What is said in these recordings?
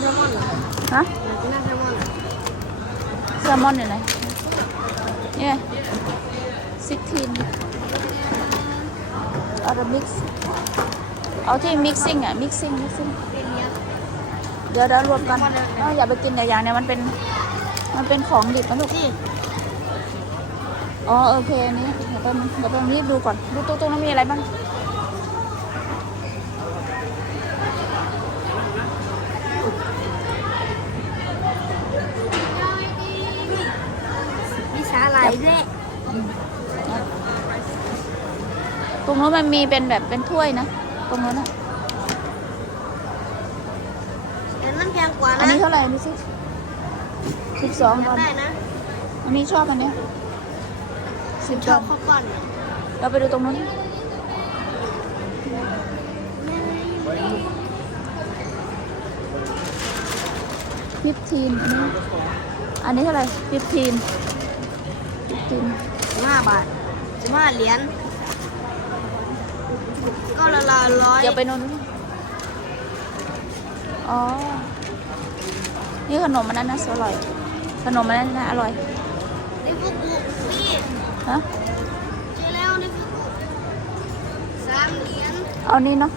แซลมอนเหรอฮะอยากกินหน้าแซลมอนเหรอแซลมอนอยู่ไหนเนี่ยซิกทีนเอาแต่มิกซ์เอาที่มิกซิ่งอะมิกซิ่งมิกซิ่งเป็นเนี้ยเดี๋ยวเดี๋ยวรวมกันเอ้าอย่าไปกินแต่อย่างเนี่ยมันเป็น มันเป็นของดิบนะลูกนี่อ๋อโอเคอันนี้เดี๋ยวแป๊บนึงเดี๋ยวแป๊บนึงรีบดูก่อน ดูตรงตรงนั้นมีอะไรบ้าง มีสาหร่ายด้วยตรงนู้นมันมีเป็นแบบเป็นถ้วยนะ ตรงนู้นอะแต่นั่นแพงกว่าอันนะนี้เท่าไหร่ดูสิสิบสองอยาตอกนได้นะอันนี้ชอบอันเนี้ยสิบชตออบนข้าวปั้นเนี่ยเราไปดูตรงนู้นฟิฟทีนอันนี้อันนี้เท่าไหร่ฟิฟทีน ฟิฟทีนสิบห้าบาทสิบห้าเหรียญก็ละละร้อยเดี๋ยวไปโน่นอ๋อ นี่ขนมมันนั้นนะอร่อย ขนมมันนั้นนะอร่อยในฟุกุพี่ฮะเจอแล้วในฟุกุสามเหรียญเอานี่เนาะ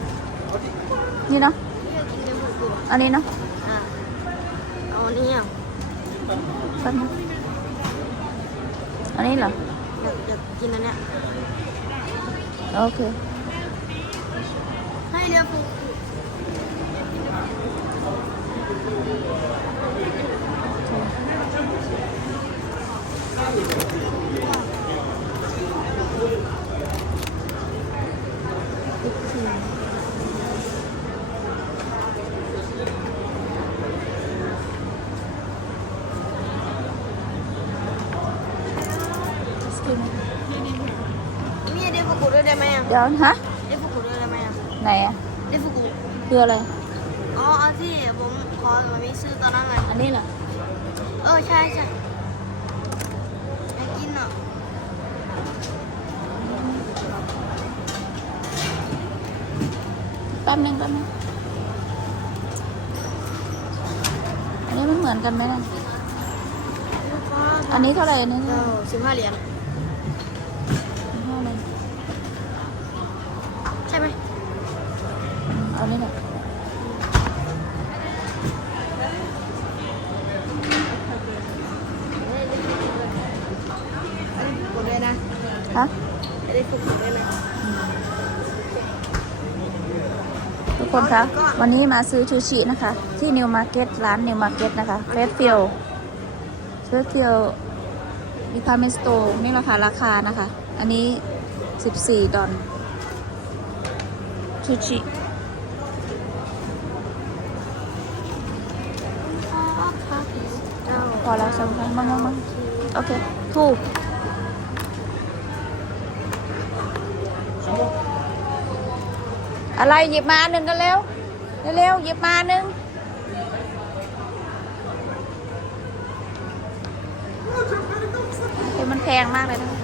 นี่เนาะพี่อยากกินในฟุกุอันนี้เนาะ อะเอาอันนี้อะแป๊บนึง อันนี้เหรออยากอยากกินอันเนี้ยโอเคให้เรือฟุกุมี เดฟุกุด้วยได้ไหมอะเดี๋ยวฮะเดฟุกุด้วยได้ไหมอะไหนอะเดฟุกุคืออะไร อ๋อเอาที่ผมขอมามีซื้อตอนนั้นไงอันนี้เหรอเออใช่ใช่อยากกินอะแป๊บนึงแป๊บนึงอันนี้มันเหมือนกันไหมนะอันนี้เท่าไหร่อันนี้เออสิบห้าเหรียญ เท่าไหร่ ใช่ไหม เอานี่แหละ อันนี้ฟุกุด้วยนะ ฮะ อันนี้ฟุกุด้วยนะทุกคนคะ วันนี้มาซื้อชูชินะคะ ที่นิวมาร์เก็ตร้านนิวมาร์เก็ตนะคะเฟสฟิลเฟสฟิลมีคาเมสโตนี่ราคาราคานะคะ อันนี้ 14 ดอลชูชิพอแล้วสำคัญมากมากโอเคถูก อะไรหยิบมาหนึ่งกันเร็วเร็วหยิบมาหนึ่งเฮ้ยมันแพงมากเลยนะ